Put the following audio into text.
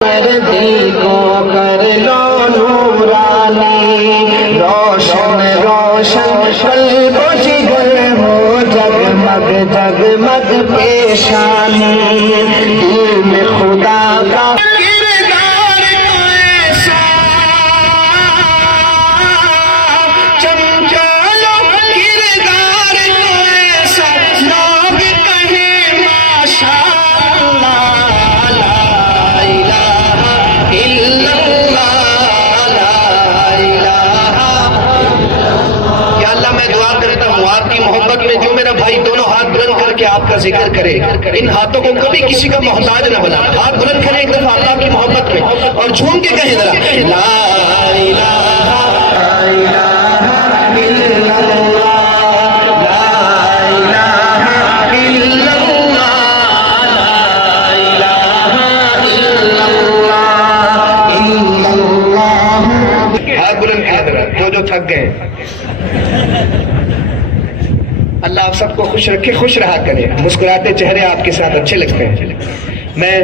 دل کو کر لو نورانی، روشن روشن قلب و جگر ہو جگمگ جگمگ پیشانی، دل میں خدا کا کردار تو ایسا چمکا لو، کردار تو ایسا لوگ کہیں ماشاء محبت میں جو میرا بھائی دونوں ہاتھ بلند کر کے آپ کا ذکر کرے، ان ہاتھوں کو کبھی کسی کا محتاج نہ بنا، ہاتھ بلند کرے ایک دفعہ اللہ کی محبت میں اور جھوم کے کہیں ذرا لا الہ الا اللہ، لا الہ الا اللہ، لا الہ الا اللہ۔ ہاتھ بلند کیا ذرا جو تھک گئے۔ اللہ آپ سب کو خوش رکھے، خوش رہا کرے، مسکراتے چہرے آپ کے ساتھ اچھے لگتے ہیں۔ میں